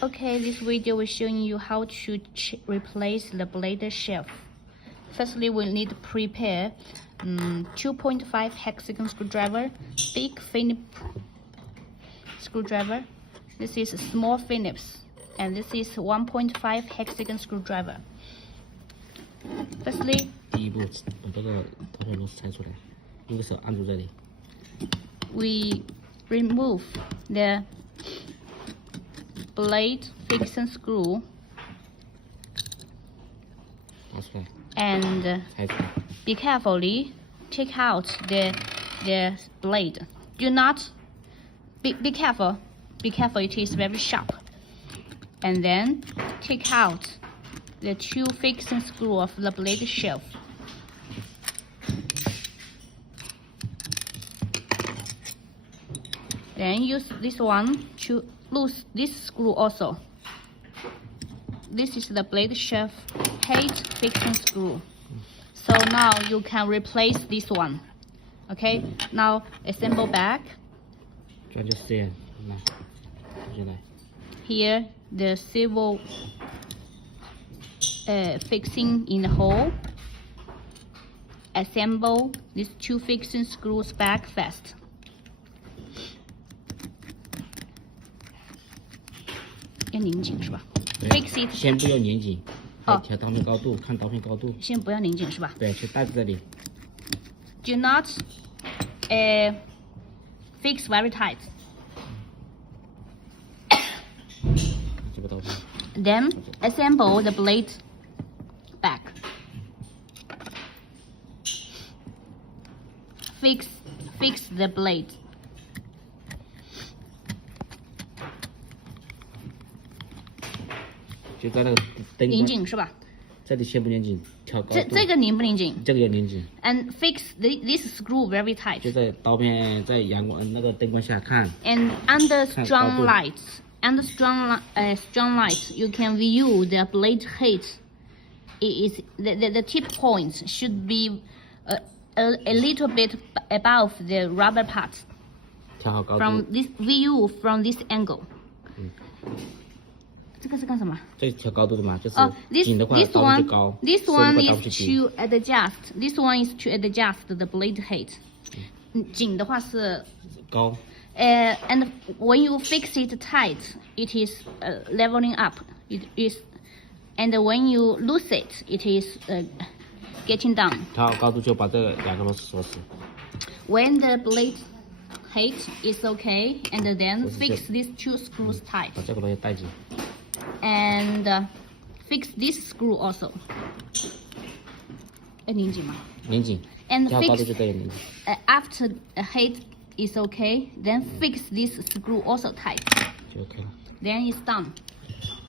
Okay, this video is showing you how to replace the blade shaft. Firstly, we need to prepare 2.5 hexagon screwdriver, big Phillips screwdriver. This is small Phillips, and this is 1.5 hexagon screwdriver. Firstly, 第一步把这个刀片螺丝拆出来，用个手按住这里。 we remove the blade fixing screw 拿出来， and 拆出来。 be carefully take out the blade. Do not be careful. Be careful, it is very sharp. And then take out the two fixing screw of the blade shaft. Then use this one to loose this screw also. This is the blade shaft height fixing screw. So now you can replace this one. Okay, now assemble back. 这就是这样，来，接下来， Here the silver fixing in the hole. Assemble these two fixing screws back fast. 要拧紧是吧？ Fix it. 先不要拧紧，哦调刀片高度，看刀片高度。先不要拧紧是吧？对，去带着这里。 Do not fix very tight. 这个刀片。 Then assemble the blade back. Fix the blade. 就在那个灯拧紧是吧？这里先不拧紧，调高度。这个拧不拧紧？这个要拧紧。 And fix this screw very tight. 就在刀片在阳光那个灯光下看。 And under 看 strong 高度。 strong light, you can view the blade height. It is the tip points should be a little bit above the rubber part. 调好高度。 From this view from this angle. 这个是干什么？这调高度的嘛，就是 this 紧的话 this 刀片 one 就高， this 收 one 的话刀片 is 就低。 to adjust. This one is to adjust the blade height. 紧的话是高。 and when you fix it tight, it is leveling up. It is, and when you loose it, it is getting down. 调好高度就把这两个螺丝锁死。 When the blade height is okay, and then 就是 fix these two screws tight, 把这个螺丝带紧。 and fix this screw also. 拧紧吗？拧紧。 And 调好高度 fix 就这个拧紧。 after the height is okay, then fix this screw also tight. 就 OK 了。 Then it's done.